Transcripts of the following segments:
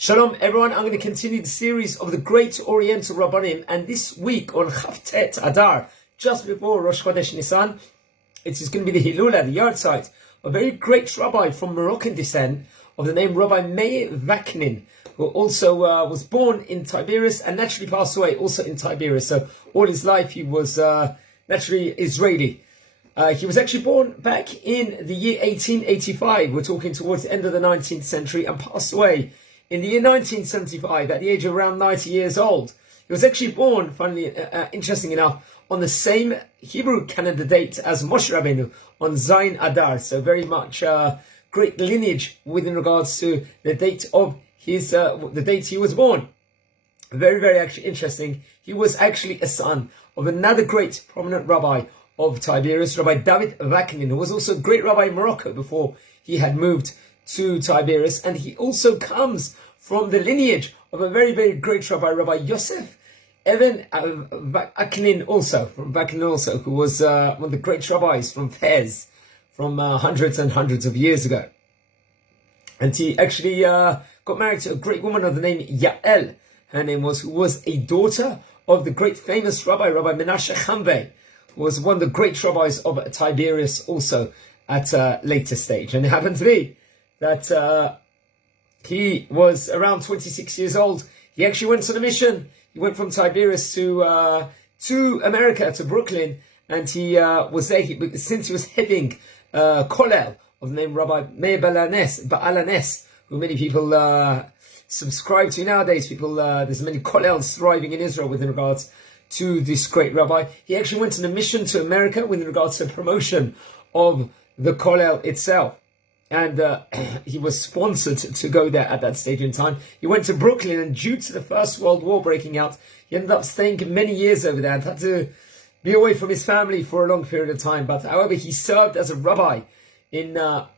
Shalom everyone, I'm going to continue the series of the great Oriental Rabbanim, and this week on Chavtet Adar, just before Rosh Chodesh Nisan, it is going to be the Hilula, the yard site, a very great rabbi from Moroccan descent of the name Rabbi Meir Vaknin, who also was born in Tiberius and naturally passed away also in Tiberius. So all his life he was naturally Israeli. He was actually born back in the year 1885, we're talking towards the end of the 19th century, and passed away in the year 1975, at the age of around 90 years old. He was actually born, funnily, interesting enough, on the same Hebrew calendar date as Moshe Rabbeinu, on Zayin Adar. So very much great lineage within regards to the date of his, the date he was born. Very, very actually interesting. He was actually a son of another great prominent rabbi of Tiberius, Rabbi David Vaknin, who was also a great rabbi in Morocco before he had moved to Tiberius, and he also comes from the lineage of a very, very great rabbi, Rabbi Yosef Even Vaknin also, who was one of the great rabbis from Fez, from hundreds and hundreds of years ago. And he actually got married to a great woman of the name Yael, her name was, who was a daughter of the great famous rabbi, Rabbi Menashe Chambe, who was one of the great rabbis of Tiberius also at a later stage. And it happened to be that he was around 26 years old. He actually went on a mission. He went from Tiberius to America, to Brooklyn, and he was there. Since he was heading kollel of the name Rabbi Meir Ba'alanes, who many people subscribe to nowadays. There's many kollels thriving in Israel with regards to this great rabbi. He actually went on a mission to America with regards to promotion of the kollel itself. And he was sponsored to go there at that stage in time. He went to Brooklyn, and due to the First World War breaking out, he ended up staying many years over there and had to be away from his family for a long period of time. But however, he served as a rabbi in that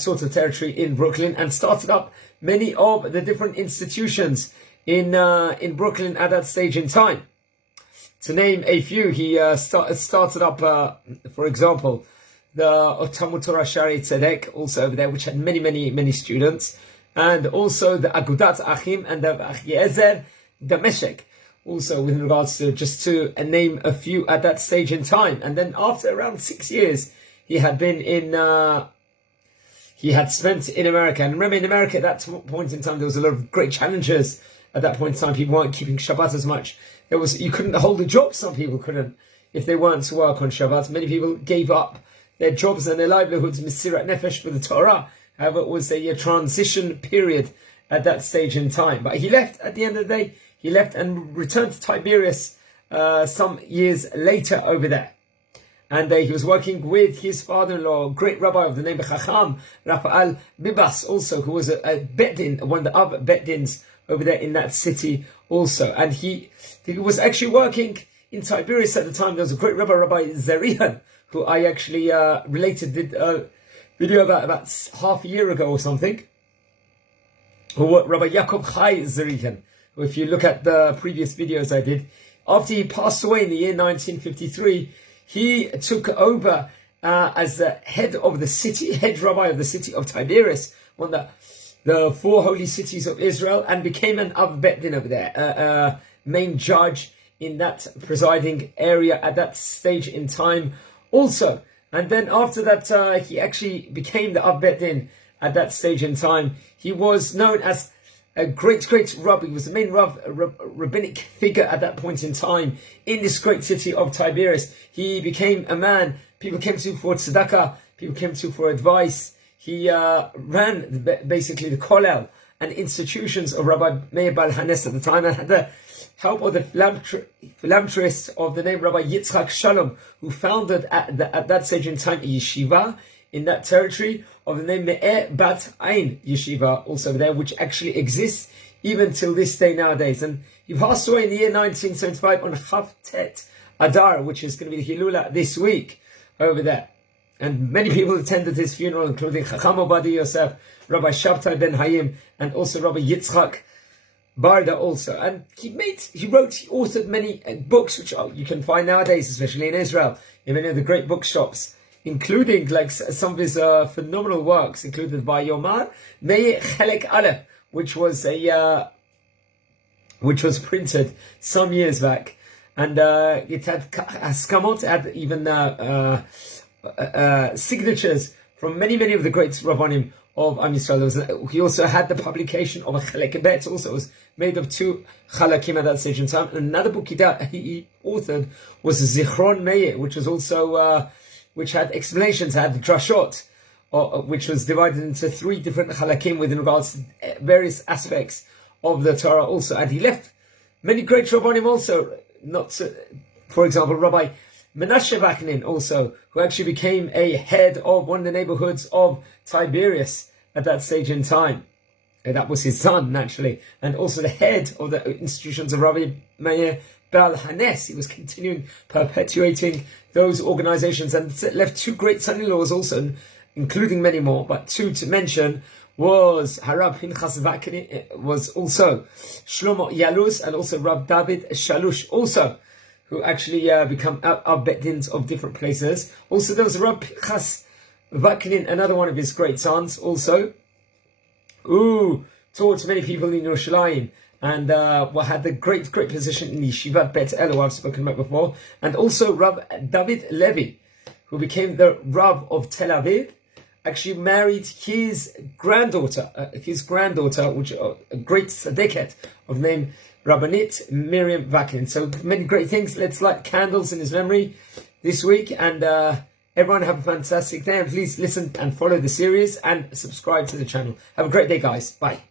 sort of territory in Brooklyn, and started up many of the different institutions in Brooklyn at that stage in time. To name a few, he started up, for example, the Talmud Torah Shari Tzedek, also over there, which had many, many, many students, and also the Agudat Achim and the Achiezer Dameshek, also with regards to, just to name a few at that stage in time. And then after around 6 years, he had spent in America. And remember, in America at that point in time, there was a lot of great challenges. At that point in time, people weren't keeping Shabbat as much. You couldn't hold a job. Some people couldn't, if they weren't to work on Shabbat. Many people gave up their jobs and their livelihoods, Mesirat Nefesh, for the Torah. However, it was a transition period at that stage in time. But he left at the end of the day. He left and returned to Tiberius some years later over there. And he was working with his father-in-law, great rabbi of the name of Chacham, Raphael Bibas, also, who was a Bet Din, one of the other Bet Dins over there in that city also. And he was actually working in Tiberius at the time. There was a great rabbi, Rabbi Zerihan, who I actually did a video about half a year ago or something. Rabbi Yaakov Chai Zerihan, who, if you look at the previous videos I did, after he passed away in the year 1953, he took over as the head rabbi of the city of Tiberius, one of the four holy cities of Israel, and became an Av Bet Din over there, main judge in that presiding area at that stage in time also. And then after that, he actually became the Av Bet Din at that stage in time. He was known as a great rabbi. He was the main rabbinic figure at that point in time in this great city of Tiberius. He became a man people came to for tzedakah, people came to for advice. He ran basically the kollel and institutions of Rabbi Meir Ba'alanes at the time, and had the help of the philanthropist of the name Rabbi Yitzchak Shalom, who founded at that stage in time a yeshiva in that territory of the name Me'er Bat Ein Yeshiva, also there, which actually exists even till this day nowadays. And he passed away in the year 1975 on Chavtet Adar, which is going to be the Hilula this week over there. And many people attended his funeral, including Chacham Obadi Yosef, Rabbi Shabtai Ben Hayim, and also Rabbi Yitzchak Barda also. And he authored many books, which you can find nowadays, especially in Israel, in many of the great bookstops including like some of his phenomenal works, included by Yomar Meir Chelek Aleph, which was printed some years back, and it had haskamot, it had even signatures from many of the great Rabbanim of Am Yisrael. He also had the publication of a Chelek Bet, also was made of 2 Chalakim at that stage in time. Another book he authored was Zichron Meir, which was also which had explanations, had drashot, which was divided into 3 different Chalakim with regards to various aspects of the Torah also. And he left many great Rabbanim also, for example, Rabbi Menashe Vaknin also, who actually became a head of one of the neighborhoods of Tiberius at that stage in time. And that was his son, naturally. And also the head of the institutions of Rabbi Meir Hanes. He was perpetuating those organizations, and left 2 great son-in-laws also, including many more, but 2 to mention was Harab Pinchas Vaknin, was also Shlomo Yaluz, and also Rab David Shalush also, who actually become Abedins of different places. Also, there was Rab Pinchas Vaknin, another one of his great sons, also, who taught many people in Yerushalayim, and had the great position in the Yeshivat Bet El, who I've spoken about before, and also Rab David Levi, who became the Rav of Tel Aviv, actually married his granddaughter, which a great tzaddiket of name Rabbanit Miriam Vaknin. So many great things. Let's light candles in his memory this week, and everyone have a fantastic day. And please listen and follow the series and subscribe to the channel. Have a great day, guys. Bye.